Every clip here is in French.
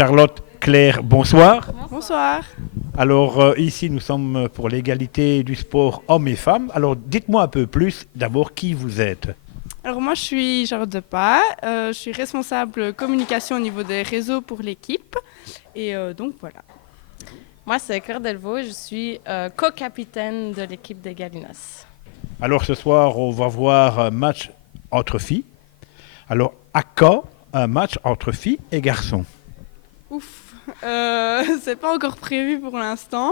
Charlotte, Claire, bonsoir. Bonsoir. Alors ici nous sommes pour l'égalité du sport hommes et femmes. Alors dites-moi un peu plus d'abord qui vous êtes. Alors moi je suis Charlotte Depas, je suis responsable communication au niveau des réseaux pour l'équipe et donc voilà. Moi, c'est Claire Delvaux et je suis co-capitaine de l'équipe des Galinas. Alors ce soir on va voir un match entre filles. Alors à quand un match entre filles et garçons? Ouf, c'est pas encore prévu pour l'instant,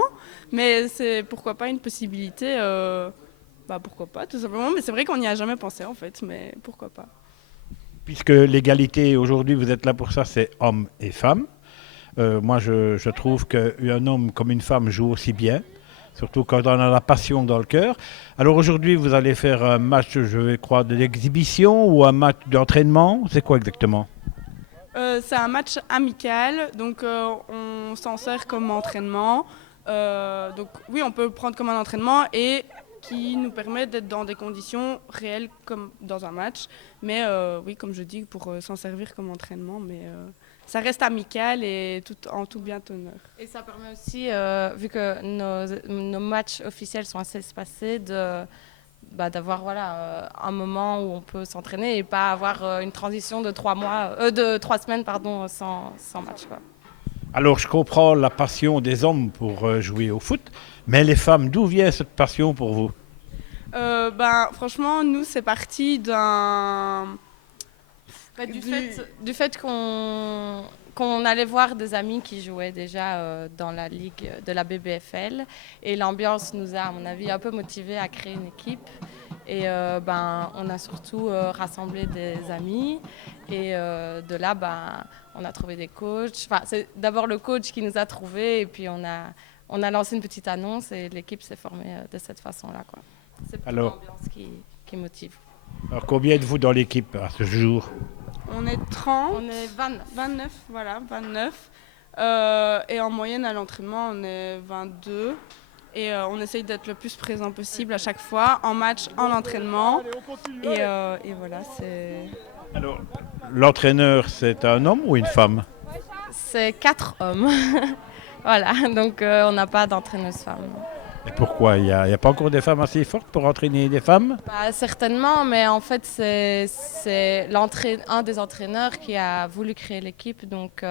mais c'est pourquoi pas une possibilité. Pourquoi pas tout simplement, mais c'est vrai qu'on n'y a jamais pensé en fait, mais pourquoi pas. Puisque l'égalité aujourd'hui vous êtes là pour ça, c'est hommes et femmes. Moi je trouve qu'un homme comme une femme joue aussi bien. Surtout quand on a la passion dans le cœur. Alors aujourd'hui, vous allez faire un match, je vais croire, de l'exhibition ou un match d'entraînement. C'est quoi exactement? C'est un match amical, donc on s'en sert comme entraînement. Donc oui, on peut le prendre comme un entraînement et qui nous permet d'être dans des conditions réelles comme dans un match. Mais oui, comme je dis, pour s'en servir comme entraînement, mais ça reste amical et en tout bien honneur. Et ça permet aussi, vu que nos matchs officiels sont assez espacés, d'avoir un moment où on peut s'entraîner et pas avoir une transition de 3 semaines sans match, quoi. Alors je comprends la passion des hommes pour jouer au foot, mais les femmes, d'où vient cette passion pour vous? Franchement, nous, c'est parti Du fait qu'on allait voir des amis qui jouaient déjà dans la ligue de la BBFL et l'ambiance nous a, à mon avis, un peu motivés à créer une équipe. Et on a surtout rassemblé des amis et de là, on a trouvé des coachs. Enfin, c'est d'abord le coach qui nous a trouvés et puis on a lancé une petite annonce et l'équipe s'est formée de cette façon-là, quoi. C'est plutôt l'ambiance qui motive. Alors combien êtes-vous dans l'équipe à ce jour? On est 30. On est 29. 29, voilà, 29. Et en moyenne à l'entraînement, on est 22. Et on essaye d'être le plus présent possible à chaque fois, en match, en entraînement. Et voilà, c'est... Alors, l'entraîneur, c'est un homme ou une femme? C'est 4 hommes. Voilà, donc on n'a pas d'entraîneuse femme. Et pourquoi? Il n'y a pas encore des femmes assez fortes pour entraîner des femmes? Certainement, mais en fait, c'est un des entraîneurs qui a voulu créer l'équipe. Donc,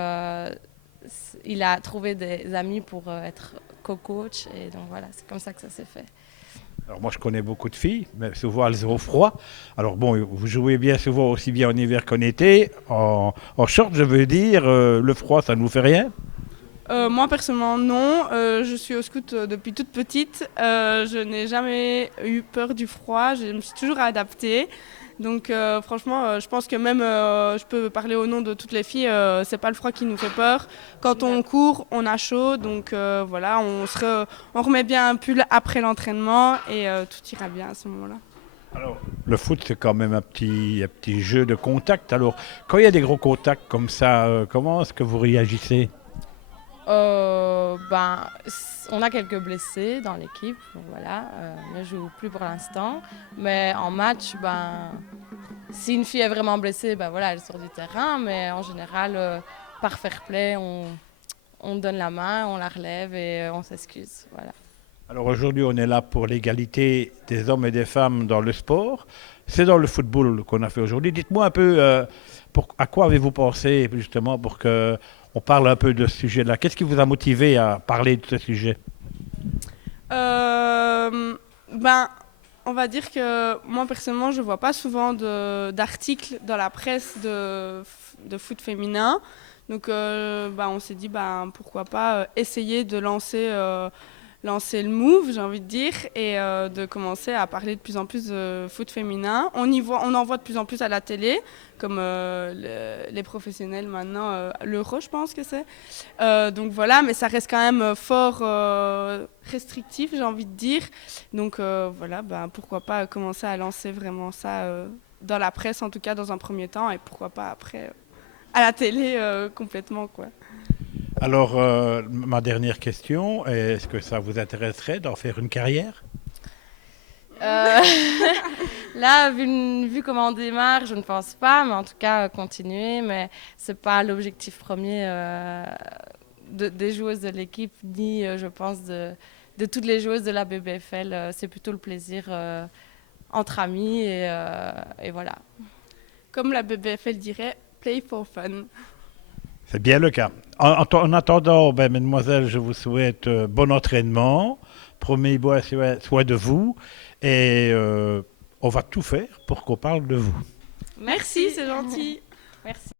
il a trouvé des amis pour être co-coach. Et donc, voilà, c'est comme ça que ça s'est fait. Alors moi, je connais beaucoup de filles, mais souvent elles ont froid. Alors bon, vous jouez bien souvent aussi bien en hiver qu'en été. En short, je veux dire, le froid, ça ne vous fait rien? Moi personnellement non, je suis au scout depuis toute petite, je n'ai jamais eu peur du froid, je me suis toujours adaptée. Donc franchement, je pense que même, je peux parler au nom de toutes les filles, c'est pas le froid qui nous fait peur. Quand on court, on a chaud, donc voilà, on remet bien un pull après l'entraînement et tout ira bien à ce moment-là. Alors, le foot, c'est quand même un petit jeu de contact. Alors, quand il y a des gros contacts comme ça, comment est-ce que vous réagissez? On a quelques blessés dans l'équipe, donc voilà, ne joue plus pour l'instant. Mais en match, si une fille est vraiment blessée, voilà, elle sort du terrain. Mais en général, par fair play, on donne la main, on la relève et on s'excuse. Voilà. Alors aujourd'hui, on est là pour l'égalité des hommes et des femmes dans le sport. C'est dans le football qu'on a fait aujourd'hui. Dites-moi un peu, à quoi avez-vous pensé justement pour qu'on parle un peu de ce sujet-là? Qu'est-ce qui vous a motivé à parler de ce sujet? On va dire que moi personnellement, je ne vois pas souvent d'articles dans la presse de foot féminin. Donc on s'est dit pourquoi pas essayer de lancer le move, j'ai envie de dire, et de commencer à parler de plus en plus de foot féminin. On en voit de plus en plus à la télé, comme les professionnels maintenant, l'Euro, je pense que c'est. Donc voilà, mais ça reste quand même fort restrictif, j'ai envie de dire. Donc voilà, pourquoi pas commencer à lancer vraiment ça dans la presse, en tout cas dans un premier temps, et pourquoi pas après à la télé complètement, quoi. Alors, ma dernière question, est-ce que ça vous intéresserait d'en faire une carrière? Là, vu comment on démarre, je ne pense pas, mais en tout cas, continuer. Mais ce n'est pas l'objectif premier des joueuses de l'équipe, ni, je pense, de toutes les joueuses de la BBFL. C'est plutôt le plaisir entre amis et voilà. Comme la BBFL dirait, play for fun. C'est bien le cas. En attendant, mesdemoiselles, je vous souhaite bon entraînement. Premier bois soit de vous. Et on va tout faire pour qu'on parle de vous. Merci, c'est gentil. Merci.